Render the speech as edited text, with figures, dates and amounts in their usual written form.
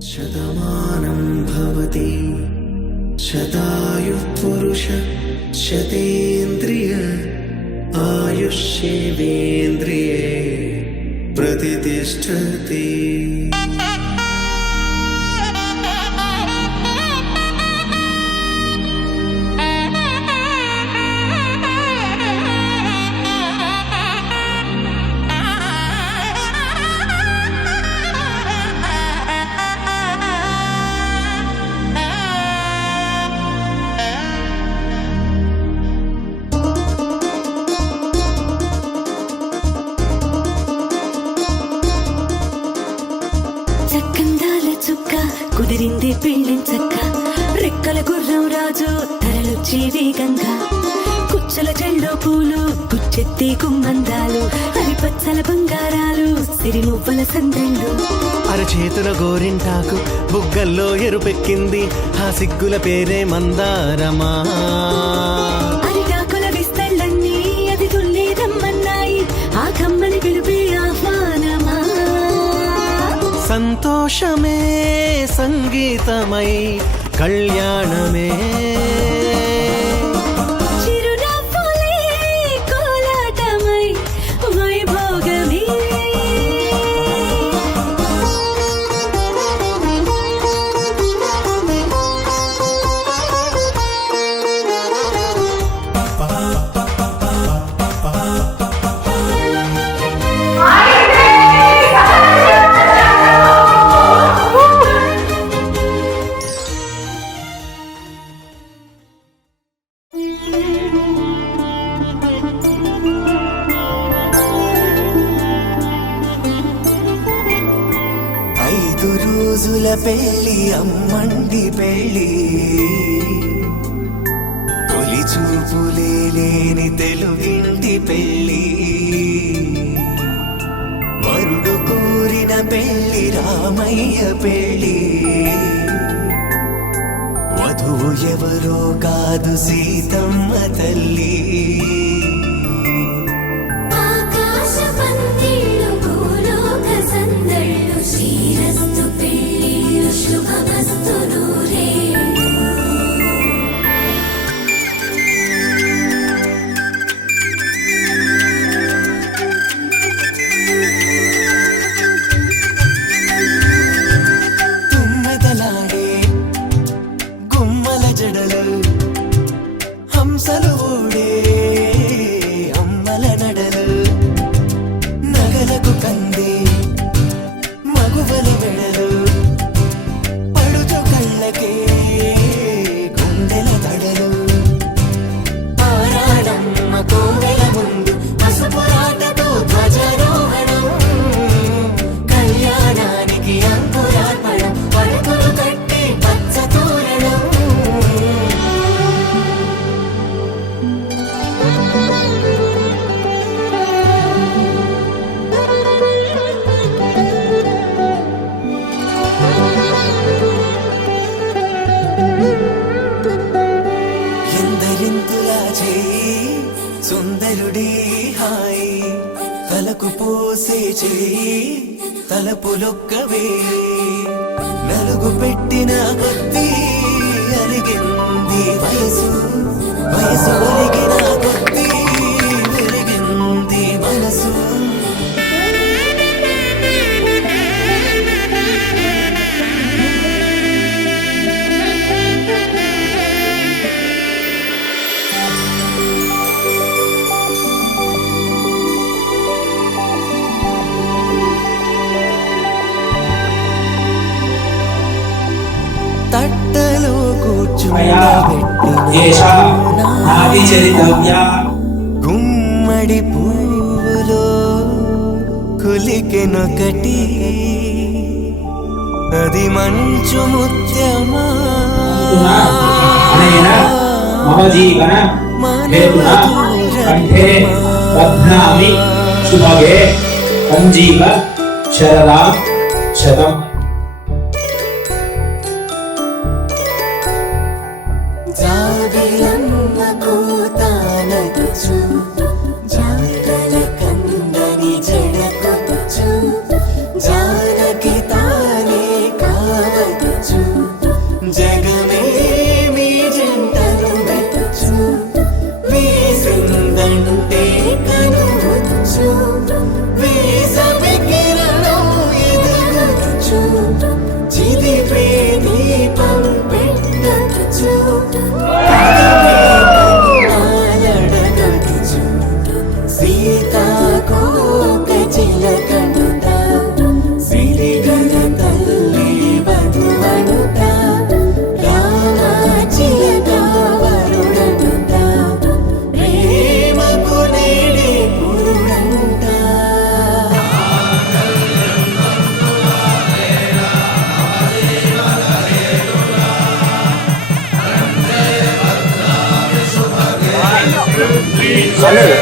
శతమానం భవతి శతాయుః పురుష శతేంద్రియ ఆయుష్యేవేంద్రియే ప్రతిష్టతి. కుదిరింది పెళ్ళించక్క రెక్కల గుర్రం రాజు తరలొచ్చి వేగంగా కుచ్చల చెల్లో పూలు గుచ్చెత్తి కుమ్మందాలు హరిపచ్చల బంగారాలు సిరిమువ్వల సందళ్ళు అరచేతుల గోరింటాకు బుగ్గల్లో ఎరుపెక్కింది ఆ సిగ్గుల పేరే మందారమా. అరిటాకుల విస్తళ్ళన్నీ అది తుల్లి రమ్మన్నాయి ఆ కమ్మని పిలిపి ఆహ్వానమా. సంతోషమే సంగీతమై కళ్యాణమే చిరునవ్వులే కోలాటమై వైభోగమే. రోజుల పెళ్ళి అమ్మండి పెళ్ళి తొలి చూపులే లేని తెలుగింటి పెళ్ళి వరుడు కోరిన పెళ్ళి రామయ్య పెళ్ళి వధువు ఎవరో కాదు సీతమ్మ తల్లి. హంసలు ఊడే అమ్మల నడలు నగలకు కంది మగువల వెడలు పడుచు కళ్ళకే గుండెల తడలు ఆరాడమ్మ కోవెల ముందు పసుపురాటతో ధ్వజారోహణం కళ్యాణానికి అంకురార్పణం పడుకులు కట్టి పచ్చ తోరణం. ఎందరింతులా చేయి సుందరుడి హాయి తలకు పోసే చేయి తలపులొక్కవే నలుగు పెట్టిన కొద్దీ అలిగింది వయసు వయసు ఒలిగిన కొద్దీ వెలిగింది మనసు. తట్టలో కూర్చుండబెట్టి గుమ్మడి పువ్వులో కులికెనొకటి అది మంచు ముత్యమా శతం. జాబిలమ్మ కూతానదుచు జాడల కందని జడకొచ్చు జానకి తానే కావ పర్లేదు